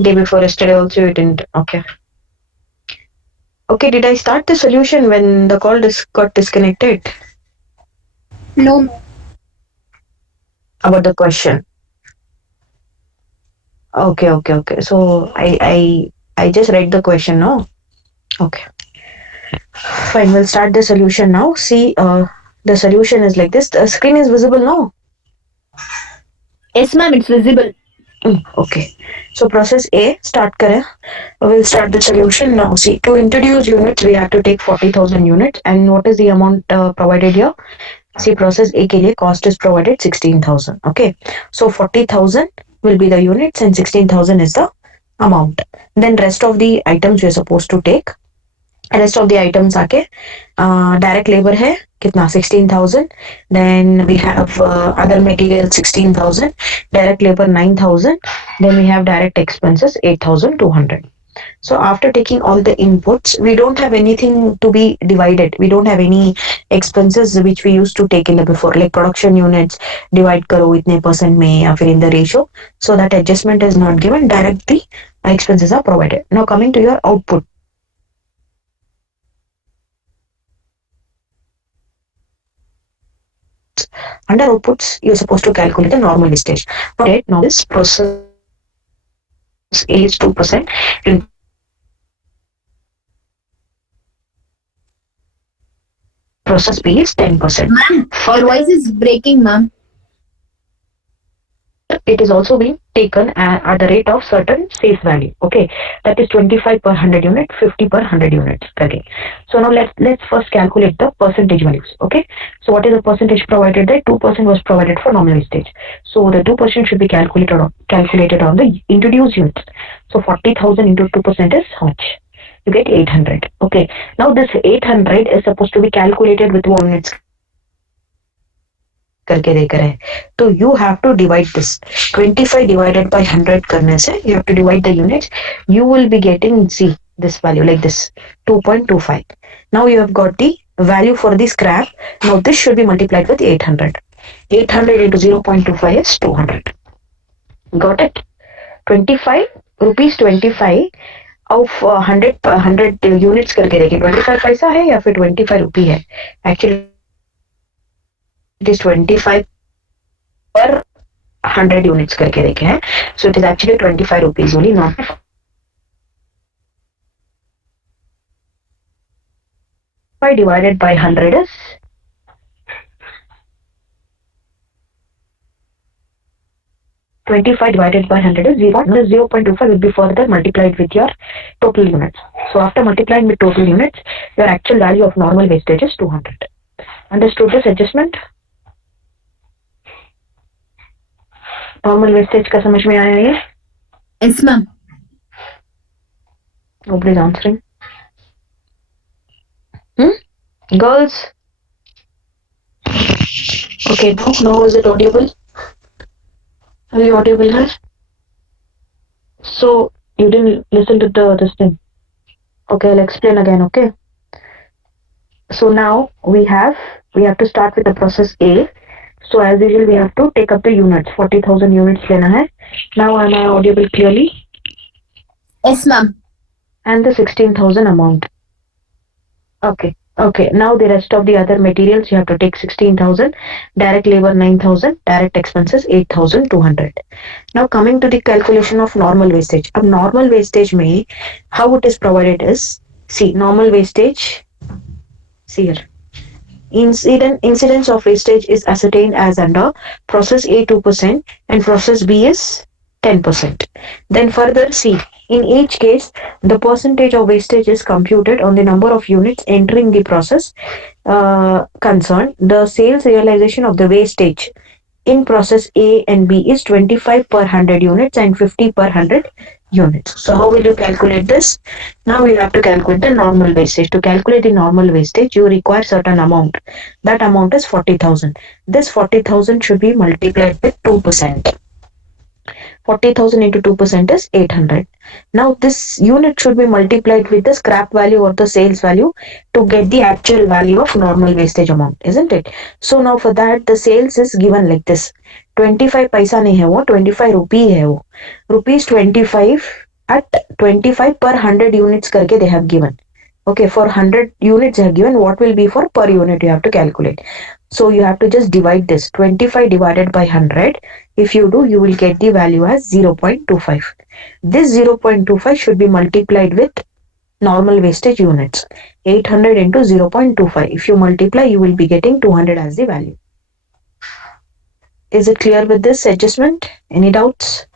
Day before yesterday also you didn't. Okay. Okay, did I start the solution when the call got disconnected? No, ma'am. About the question. Okay. So I just read the question, no? Okay. Fine, we'll start the solution now. See, the solution is like this. The screen is visible now. Yes, ma'am, it's visible. Okay. So process A, start kare. We'll start the solution now. See, to introduce units, we have to take 40,000 units. And what is the amount provided here? See, process A के लिए cost is provided 16,000. Okay. So 40,000 will be the units and 16,000 is the amount. Then rest of the items we are supposed to take. Rest of the items आके direct labor है कितना 16,000. Then we have other material 16,000. Direct labor 9,000. Then we have direct expenses 8,200. So after taking all the inputs, we don't have anything to be divided. We don't have any expenses which we used to take in the before, like production units, divide karo itne percent mein ya फिर in the ratio. So that adjustment is not given. Directly expenses are provided. Now coming to your output. Under outputs, you're supposed to calculate the normal wastage. Now, this process A is 2%, process B is 10%. Ma'am, your Further, voice is breaking, ma'am. it is also being taken at the rate of certain sales value. Okay, that is 25 per 100 unit, 50 per 100 units. Okay, so now let's first calculate the percentage values. Okay, so what is the percentage provided there? 2% was provided for normal wastage. So the 2% should be calculated on the introduced units. So 40,000 into 2% is how much? You get 800. Okay, now this 800 is supposed to be calculated with what units करके देख रहे हैं तो you have to divide this 25 divided by 100 करने से you have to divide the units. You will be getting see this value like this 2.25. Now you have got the value for the scrap. Now this should be multiplied with 800. 800 into 0.25 is 200. Got it? 25 rupees 25 of 100 units करके देखिए 25 पैसा है या फिर 25 रुपी है. Actually it is 25 per 100 units करके देखे हैं. So it is actually 25 rupees only, not 5 divided by 100 is 25 divided by 100 is 0.25 will be further multiplied with your total units. So after multiplying with total units, your actual value of normal wastage is 200. Understood this adjustment? Normal wastage का समझ में आया ये? Yes, ma'am. Nobody's answering. Girls? Okay, now is it audible? Are you audible here? So you didn't listen to this thing. Okay, I'll explain again, okay? So now we have to start with the process A. So as usual, we have to take up the units. 40,000 units लेना है. Now am I audible clearly? Yes, ma'am. And the 16,000 amount. Okay. Now the rest of the other materials you have to take 16,000, direct labor 9,000, direct expenses 8,200. Now coming to the calculation of normal wastage. Ab normal wastage में how it is provided is, see, normal wastage, see here. Incidence of wastage is ascertained as under process A 2% and process B is 10%. Then further see, in each case, the percentage of wastage is computed on the number of units entering the process concerned. The sales realization of the wastage in process A and B is 25 per 100 units and 50 per 100 units. So how will you calculate this? Now we have to calculate the normal wastage. To calculate the normal wastage, you require certain amount. That amount is 40,000. This 40,000 should be multiplied with 2%. 40,000 into 2% is 800. Now this unit should be multiplied with the scrap value or the sales value to get the actual value of normal wastage amount, isn't it? So now for that the sales is given like this. 25 पैसा नहीं है वो, 25 रुपी है वो. Rupees 25 at 25 per 100 units करके they have given. Okay, for 100 units they have given, what will be for per unit you have to calculate. So you have to just divide this 25 divided by 100. If you do, you will get the value as 0.25. This 0.25 should be multiplied with normal wastage units. 800 into 0.25. If you multiply, you will be getting 200 as the value. Is it clear with this adjustment? Any doubts?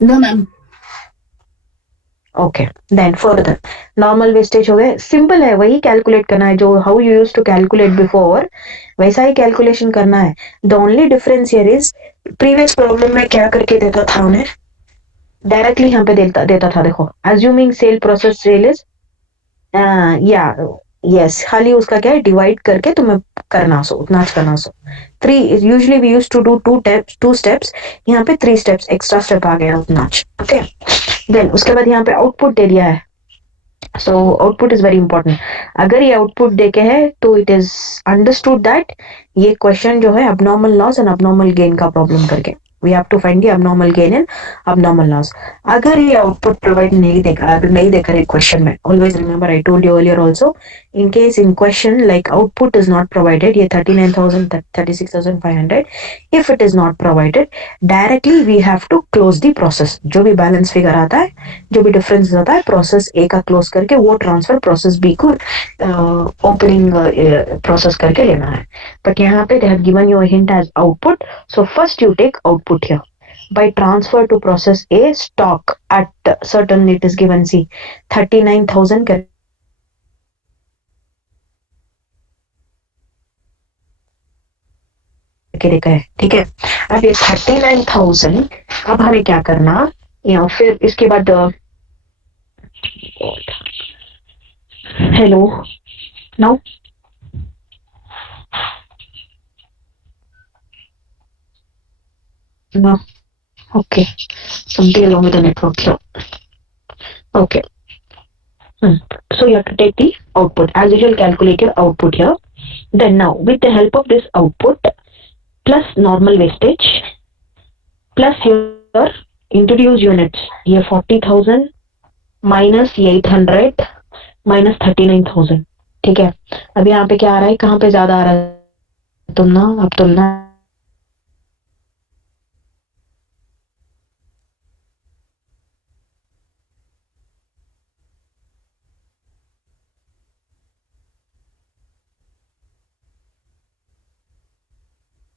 No, ma'am. Okay then further normal wastage हो गए simple है वही calculate करना है जो how you use to calculate before वैसा ही calculation करना है the only difference here is previous problem में क्या करके देता था उन्हें डायरेक्टली यहाँ पे देता था देखो assuming sale process sale is या यस खाली उसका क्या है डिवाइड करके तुम्हें करना सो उतना करना so three usually we use to do two steps यहाँ पे 3 स्टेप्स एक्स्ट्रा स्टेप आ गया उतना ओके देन उसके बाद यहाँ पे आउटपुट दे दिया है so output is very important अगर ये आउटपुट देके है तो इट इज अंडरस्टूड दैट ये क्वेश्चन जो है abnormal loss and abnormal gain का प्रॉब्लम करके we have to find the abnormal gain and abnormal loss अगर ये आउटपुट प्रोवाइड नहीं देगा अगर नहीं देगा एक क्वेश्चन में always remember I told you earlier also in case in question like output is not provided ये 39,000 36,500 if it is not provided directly we have to close the process जो भी बैलेंस फिगर आता है जो भी difference आता है process A का क्लोज करके वो ट्रांसफर प्रोसेस बी को ओपनिंग प्रोसेस करके लेना है बट यहाँ पे they have given you a hint as output so first you take output here by transfer to process A stock at certain it is given see 39,000 करके देखा है ठीक है अब ये 39,000 अब हमें क्या करना या फिर इसके बाद hello now no okay something along with the network here okay so you have to take the output as usual calculate your output here then now with the help of this output plus normal wastage plus your introduced units ये 40,000 minus 800 minus 39,000 ठीक है अब यहाँ पे क्या आ रहा है कहाँ पे ज्यादा आ रहा है तुम ना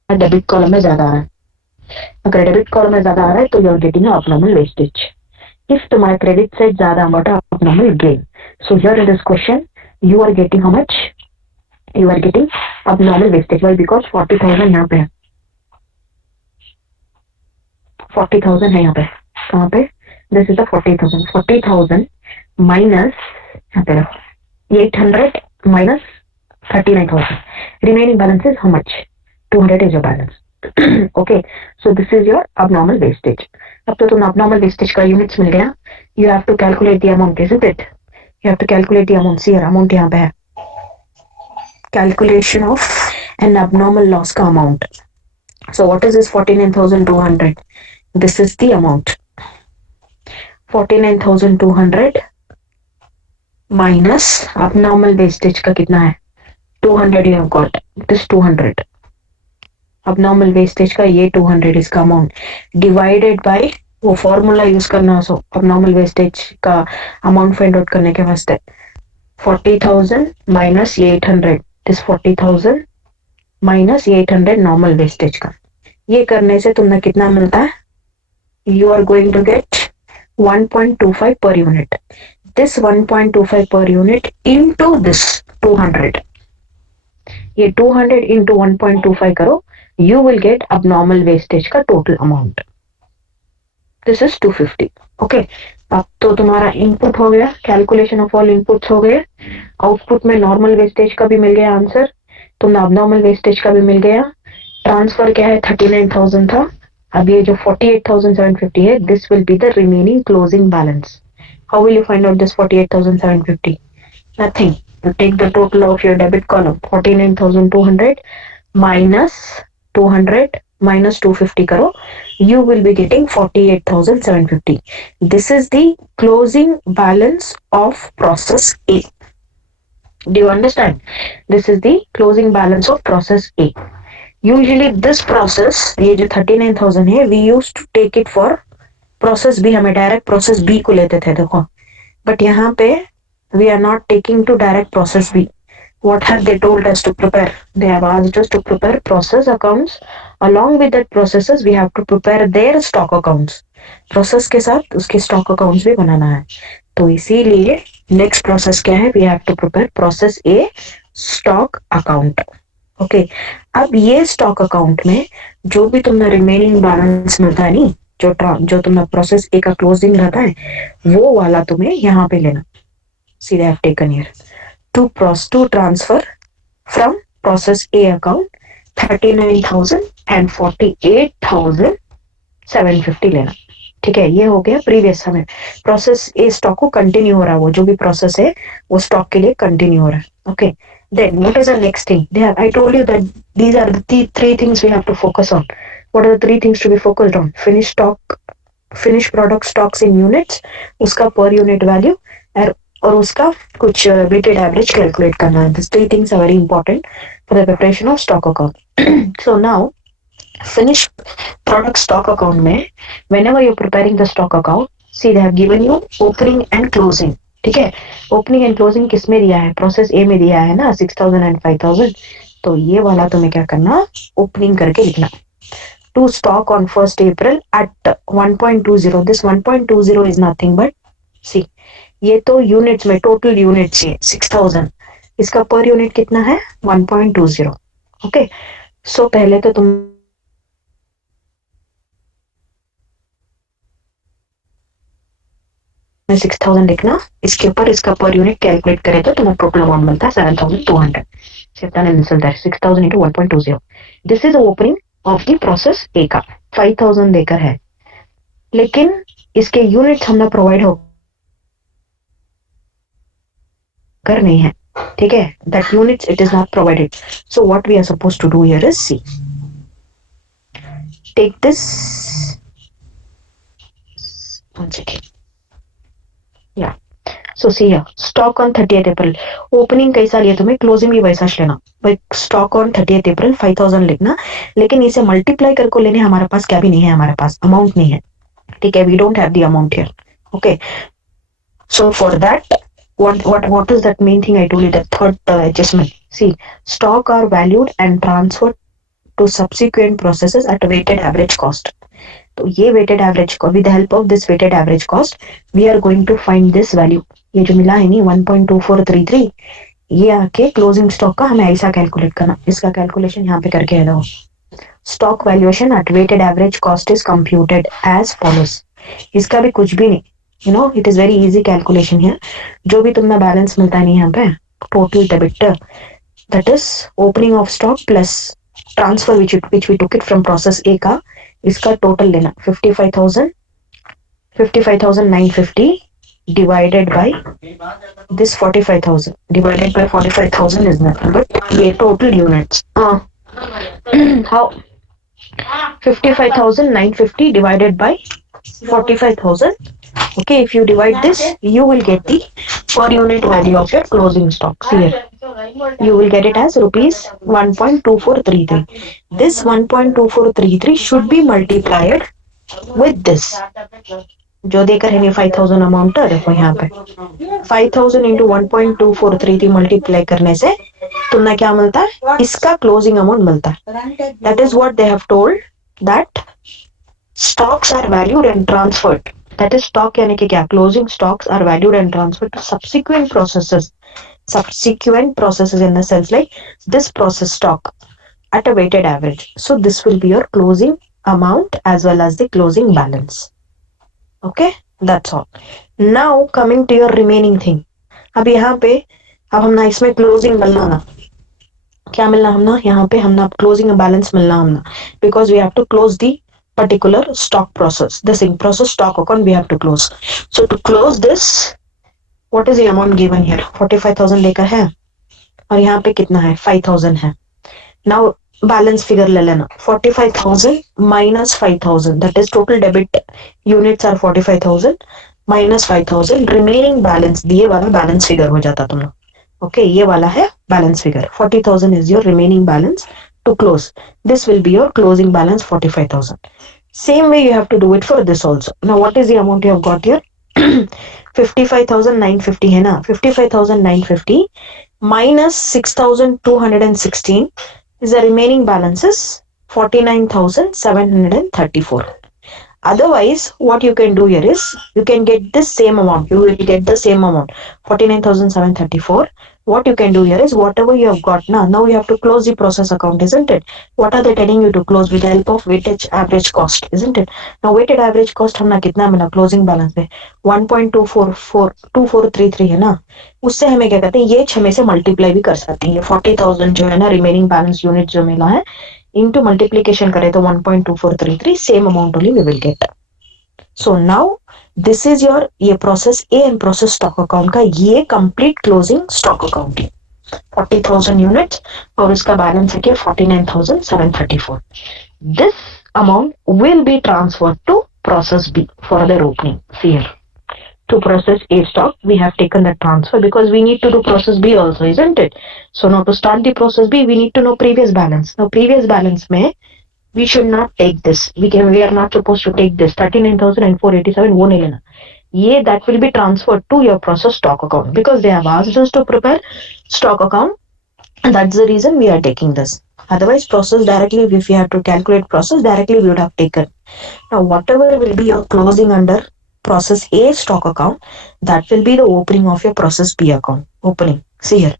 डेबिट कॉलम में ज्यादा आ रहा है अगर डेबिट कॉलम में ज्यादा आ रहा है तो you are getting abnormal wastage if तुम्हारा क्रेडिट साइड ज्यादा amount abnormal gain so here in this question you are getting how much you are getting abnormal wastage why because 40,000 यहाँ पे है 40,000 है यहाँ पे कहाँ पे this is the 40,000 minus यहाँ पे 800 minus 39,000 remaining balance is how much 200 is your balance okay so this is your abnormal wastage अब तो तुम abnormal wastage का units मिल गया you have to calculate the amount isn't it you have to calculate the amount see amount यहाँ पे है calculation of an abnormal loss का amount so what is this 49,200 this is the amount 49,200 minus abnormal wastage का कितना है 200 you have got this 200 abnormal wastage का ये 200 इसका अमाउंट डिवाइडेड बाय वो फॉर्मूला यूज करना सो abnormal wastage का अमाउंट फाइंड आउट करने के वास्ते 40,000 minus 800 this 40,000 minus 800 normal wastage का ये करने से तुम्हें कितना मिलता है you are going to get 1.25 per unit this 1.25 per unit into this 200 ये 200 into 1.25 करो you will get abnormal wastage का total amount this is 250 okay अब तो तुम्हारा इनपुट हो गया कैलकुलेशन ऑफ ऑल इनपुट्स हो गए आउटपुट में नॉर्मल वेस्टेज का भी मिल गया आंसर तुम्हें abnormal वेस्टेज का भी मिल गया ट्रांसफर क्या है 39,000 था अब ये जो 48,750 है this will be the remaining closing balance how will you find out this 48,750 nothing you take the total of your debit column 49,200 minus 200 minus 250 करो, you will be getting 48,750. This is the closing balance of process A. Do you understand? This is the closing balance of process A. Usually this process, ये जो 39,000 है, we used to take it for process B. हमें direct process B को लेते थे, देखो. But यहाँ पे we are not taking to direct process B. What have they told us to prepare? They have asked us to prepare process accounts. Along with that processes, we have to prepare their stock accounts. Process के साथ उसके stock accounts भी बनाना है. तो इसीलिए next process क्या है? We have to prepare process A stock account. Okay अब ये स्टॉक अकाउंट में जो भी तुम्हें रिमेनिंग बैलेंस मिलता है नहीं, जो तुम्हें प्रोसेस ए का क्लोजिंग रहता है वो वाला तुम्हें यहाँ पे लेना. See they have taken here to transfer from process A account 39,000 and 48,750 लेना. ठीक है, ये हो गया प्रीवियस समय. प्रोसेस ए स्टॉक को कंटिन्यू हो रहा है, वो जो भी प्रोसेस है वो स्टॉक के लिए कंटिन्यू हो रहा है. Okay, then what is the next thing? I told you that these are the three things we have to focus on. What are the three things to be focused on? Finished product stocks in units, उसका per unit value और उसका कुछ weighted average calculate करना है. These three things are very important for the preparation of stock account. So now finished product stock account में whenever you're preparing the stock account, see they have given you opening and closing. ठीक है, opening and closing किस में दिया है? Process ए में दिया है ना, 6,000 and 5,000. तो ये वाला तुम्हें क्या करना, ओपनिंग करके लिखना. To stock on 1st April at 1.20. This 1.20 is nothing but C, ये तो यूनिट्स में टोटल यूनिट्स है 6,000, इसका पर यूनिट कितना है 1.20. ओके, सो पहले तो तुम 6,000 लिखना, इसके ऊपर इसका पर यूनिट कैलकुलेट करें तो तुम्हें टोटल अमाउंट मिलता है 7,200. So 6,000 into 1.20. This is opening of the process A का 5,000 देकर है, लेकिन इसके यूनिट्स हमने प्रोवाइड होकर नहीं है. ठीक है, that units it is not provided. So what we are supposed to do here is see, take this one second. Yeah. So see here, stock on 30th April. Opening कैसा लिया तुम्हें, closing भी वैसा लेना. भाई स्टॉक ऑन 30th April 5,000 लिखना, लेकिन इसे मल्टीप्लाई करके लेने हमारे पास क्या भी नहीं है, हमारे पास अमाउंट नहीं है. ठीक है, we don't have the amount here. Okay, so for that what is that main thing I told you, that third adjustment. See, stock are valued and transferred to subsequent processes at weighted average cost. तो ये weighted average को with the help of this weighted average cost we are going to find this value. ये जो मिला है नहीं 1.2433, ये आके क्लोजिंग स्टॉक का हमें ऐसा कैलकुलेट करना. इसका कैलकुलेशन यहाँ पे करके दो. Stock valuation at weighted average cost is computed as follows. इसका भी कुछ भी नहीं, you know, it is very easy calculation here. जो भी तुम्हें बैलेंस मिलता है नहीं यहाँ पे, total debit, that is opening of stock plus transfer which we took it from process A का, इसका टोटल लेना 55,950 divided by this 45,000 divided by 45,000 is nothing but ये total units. How 55,950 divided by 45,000. Okay, if you divide this, you will get the per unit value of your closing stocks here. You will get it as rupees 1.2433. This 1.2433 should be multiplied with this. जो देकर है 5,000 amount देखो यहाँ पे 5,000 into 1.243 multiply करने से तुम्हें क्या मिलता है, इसका क्लोजिंग अमाउंट मिलता है. That is what they have told, that stocks are valued and transferred. That is stock यानी कि क्या, closing stocks are valued and transferred to subsequent processes in the sense like this process stock at a weighted average. So this will be your closing amount as well as the closing balance. Okay, that's all. Now coming to your remaining thing. अब यहाँ पे अब हमना इसमें closing मिलना ना, क्या मिलना हमना यहाँ पे, हमना क्लोजिंग बैलेंस मिलना हमना, because we have to close the particular stock process, this in process stock account we have to close. So to close this, what is the amount given here, 45,000 लेकर है और यहाँ पे कितना है 5,000 है. Now balance figure ले लेना 45,000 minus 5,000, that is total debit units are 45,000 minus 5,000, remaining balance ये वाला balance figure हो जाता तुम लोग. Okay, ये वाला है balance figure. 40,000 is your remaining balance to close. This will be your closing balance 45,000. Same way you have to do it for this also. Now what is the amount you have got here? 55,950 है ना. 55,950 minus 6,216 is the remaining balance is 49,734. Otherwise, what you can do here is you can get this same amount. You will get the same amount, 49,734. What you can do here is whatever you have got now you have to close the process account, isn't it? What are they telling you to close? With the help of weighted average cost, isn't it? Now weighted average cost हमने कितना मिला closing balance में 1.2433 है ना. उससे हमें क्या कहते हैं, ये 6 से मल्टीप्लाई भी कर सकते हैं. 40,000 जो है ना रिमेनिंग बैलेंस यूनिट जो मिला है into multiplication करें तो 1.2433 same amount only we will get. So now this is your ये process A and process stock account का ये complete closing stock account है 40,000 units और इसका balance है क्या 49,734. This amount will be transferred to process B for their opening. See here. To process A stock, we have taken the transfer because we need to do process B also, isn't it? So now to start the process B, we need to know previous balance. Now previous balance में we should not take this. We are not supposed to take this 39,487. वो नहीं लेना. ये that will be transferred to your process stock account because they have asked us to prepare stock account, and that's the reason we are taking this. Otherwise, process directly, if you have to calculate process directly, we would have taken. Now whatever will be your closing under process A stock account, that will be the opening of your process B account. Opening. See here.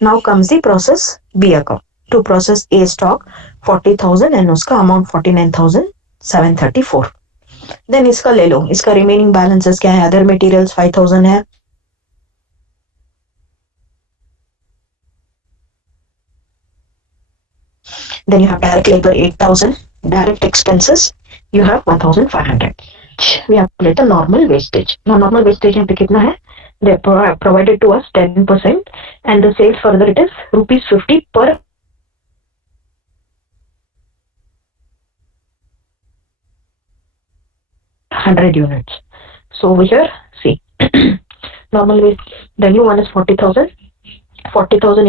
Now comes the process B account. To process A stock 40,000 and उसका amount 49,734. Then इसका ले लो. इसका remaining balances क्या है? Other materials 5,000 है. Then you have direct labor 8,000. Direct expenses you have 1,500. We have to let the normal wastage. Now normal wastage यहाँ पे कितना है? They provided to us 10% and the sales further it is rupees 50 per 100 units. So over here, see, normal waste, the new one is 40,000. 40,000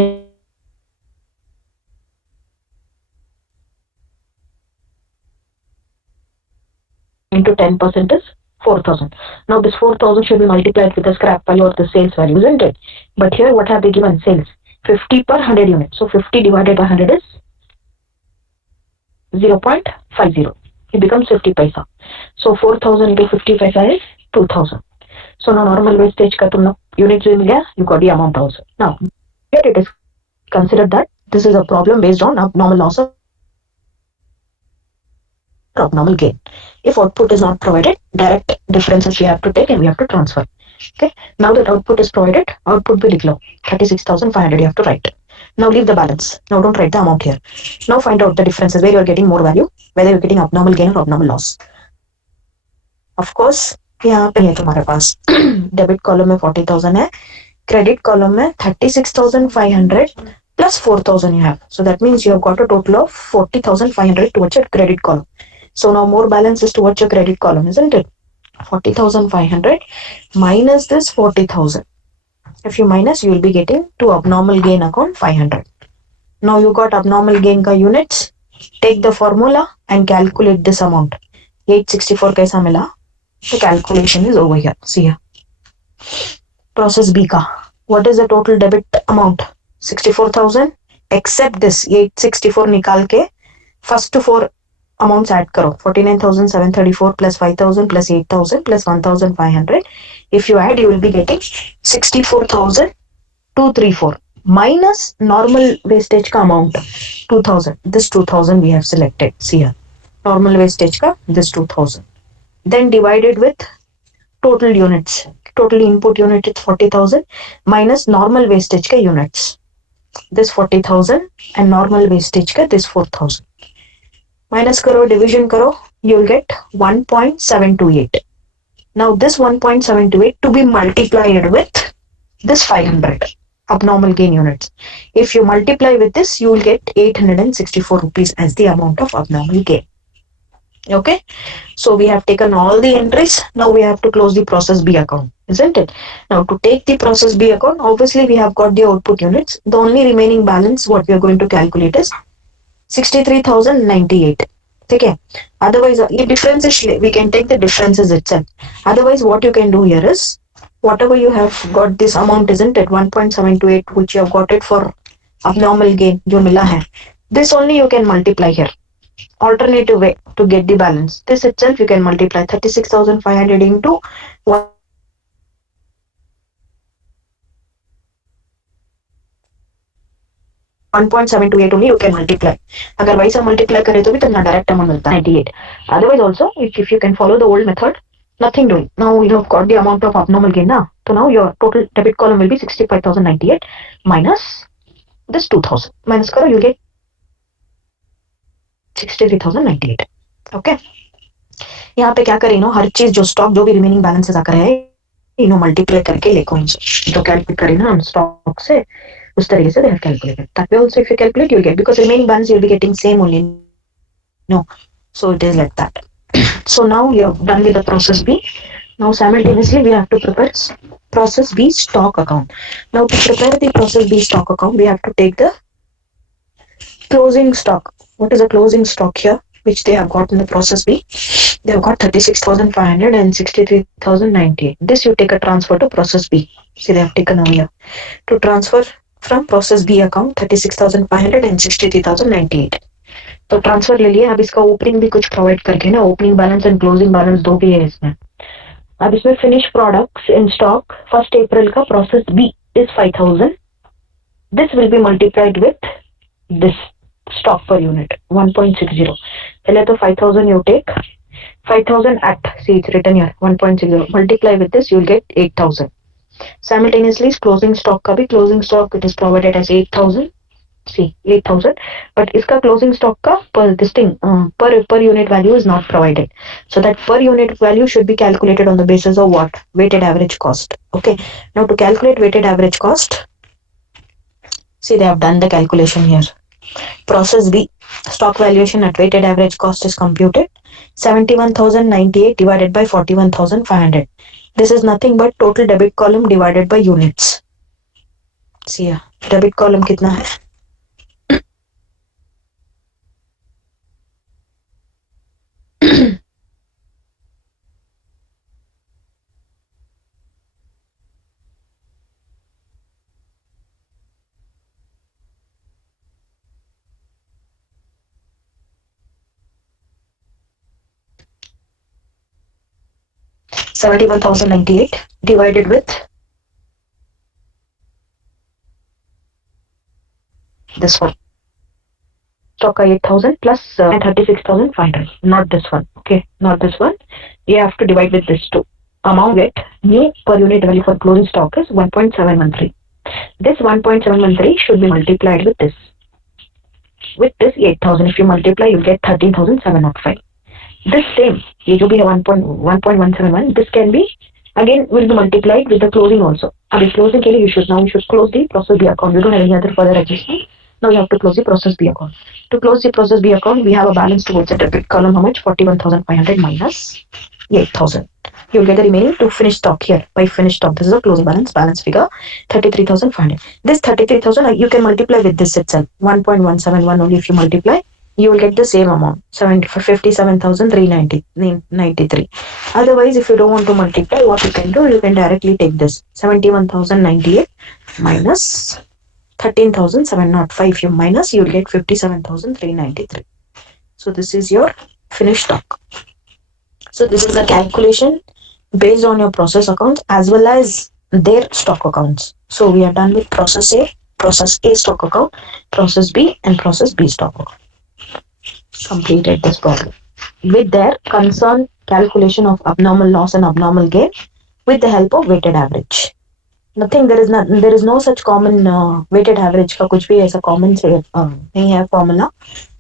into 10% is 4,000. Now this 4,000 should be multiplied with the scrap value or the sales value, isn't it? But here what have they given? Sales 50 per 100 units. So 50 divided by 100 is 0.50. It becomes 50 paisa. So 4,000 into 50 paisa is 2,000. So now normal wastage ka tum units will get, you got the amount also. Now here it is considered that this is a problem based on abnormal loss or abnormal gain. If output is not provided, direct differences we have to take and we have to transfer. Okay. Now that output is provided, output will be 36,500 you have to write. Now leave the balance. Now don't write the amount here. Now find out the differences where you are getting more value, whether you are getting abnormal gain or abnormal loss. Of course, यहाँ पे है तुम्हारे पास debit column में 40,000 है, credit column में 36,500 plus 4,000 you have. So that means you have got a total of 40,500 towards your credit column. So now more balance is towards your credit column, isn't it? 40,500 minus this 40,000. If you minus, you will be getting to abnormal gain account 500. Now you got abnormal gain ka units. Take the formula and calculate this amount. 864 kaisa mila? The calculation is over here. See here. Process B ka. What is the total debit amount? 64,000. Except this 864 निकाल के first 4 amounts add करो. 49,734 plus 5,000 plus 8,000 plus 1,500. If you add, you will be getting 64,234 minus normal wastage ka amount 2,000. This 2,000 we have selected. See here. Normal wastage ka this 2,000. Then divided with total units. Total input unit is 40,000 minus normal wastage ka units. This 40,000 and normal wastage ka this 4,000. Minus karo, division karo, you will get 1.728. Now this 1.728 to be multiplied with this 500. abnormal gain units. If you multiply with this, you will get 864 rupees as the amount of abnormal gain. Okay, so we have taken all the entries. Now we have to close the process B account, isn't it? Now to take the process B account, obviously we have got the output units. The only remaining balance what we are going to calculate is 63,098. Okay. Otherwise, the differences we can take the differences itself. Otherwise, what you can do here is whatever you have got this amount, isn't it? 1.728, which you have got it for abnormal gain, जो मिला है. This only you can multiply here. Alternative way to get the balance. This itself you can multiply 36,500 into 1.728 only you can multiply. अगर वैसा multiply करे तो भी तुम्हें direct amount मिलता है 98. Otherwise also, if you can follow the old method, nothing doing. Now you have got the amount of abnormal gain now. So now your total debit column will be 65,098 minus this 2,000. Minus करो, you get 63,098. Okay. यहाँ पे क्या करें no, हर चीज जो stock जो भी remaining balances आकर है इन्हों मल्टीप्लाई करके लेको इनसे तो कैलकुलेट करें ना हम स्टॉक से उस तरीके से they have calculated. That way also if you calculate you'll get, because remaining balance you'll be getting same only. No, so it is like that. So now you have done with the process B. Now simultaneously we have to prepare process B stock account. Now to prepare the process B stock account, we have to take the closing stock. What is the closing stock here, which they have got in the process B? They have got 36,500 and 63,098. This you take a transfer to process B. See, they have taken over here to transfer from process B account 36,500 and 63,098. तो transfer ले लिए. अब इसका opening भी कुछ provide करके ना, opening balance and closing balance दो भी है इसमें. अब इसमें finish products in stock 1 April का process B is 5,000. This will be multiplied with this stock per unit 1.60. पहले तो 5,000 you take 5,000 at, see it's written here 1.60, multiply with this you'll get 8,000. Simultaneously closing stock का भी, closing stock it is provided as 8,000. See 8,000, but इसका closing stock का per this thing per unit value is not provided. So that per unit value should be calculated on the basis of what? Weighted average cost. Okay. Now to calculate weighted average cost, see they have done the calculation here. Process B, stock valuation at weighted average cost is computed. 71,098 divided by 41,500. This is nothing but total debit column divided by units. See here, debit column कितना है? $71,098 divided with this one. Stock 8,000 plus 36,500. Not this one. Okay, not this one. You have to divide with this two. Amount get new per unit value for closing stock is 1.713. This 1.713 should be multiplied with this. With this 8,000, if you multiply, you get 13,705. This same, ये जो भी है 1.171, this can be again will be multiplied with the closing also. अब इस closing के लिए you should close the process B account. You don't have any other further adjustment. Now you have to close the process B account. To close the process B account, we have a balance towards the debit column. How much? 41,500 minus 8,000. You'll get the remaining to finish stock here. By finished stock, this is a closing balance figure 33,500. This 33,000 you can multiply with this itself. 1.171 only if you multiply, you will get the same amount, 57,393. Otherwise, if you don't want to multiply, what you can do, you can directly take this 71,098 minus 13,705. You minus, you will get 57,393. So this is your finished stock. So this is a calculation based on your process accounts as well as their stock accounts. So we are done with process A stock account, process B, and process B stock account. Completed this problem with their concerned calculation of abnormal loss and abnormal gain with the help of weighted average. Nothing, there is no such common weighted average का कुछ भी ऐसा common नहीं है formula,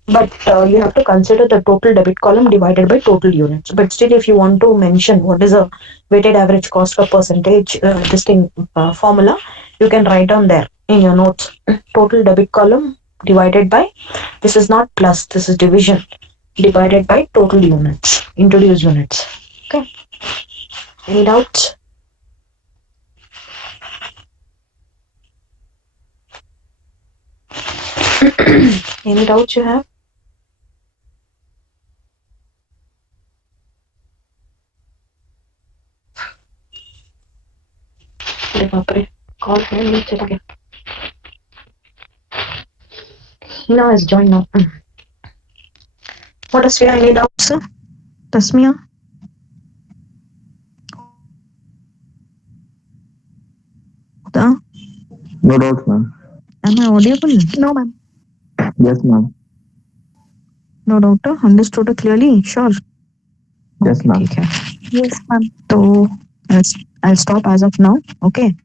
but you have to consider the total debit column divided by total units. But still, if you want to mention what is a weighted average cost per percentage this thing formula, you can write down there in your notes. Total debit column divided by, this is not plus, this is division, divided by total units, introduced units. Okay. Any doubts? Any doubts you have? अरे बाप रे, call है, नहीं चला गया. Hina has joined now. What is any doubts? Tasmia? Uda? No doubt, ma'am. Am I audible? No, ma'am. Yes, ma'am. No doubt. Understood clearly? Sure. Yes, Okay, ma'am. ठीक है. Yes, ma'am. तो I'll stop as of now. Okay.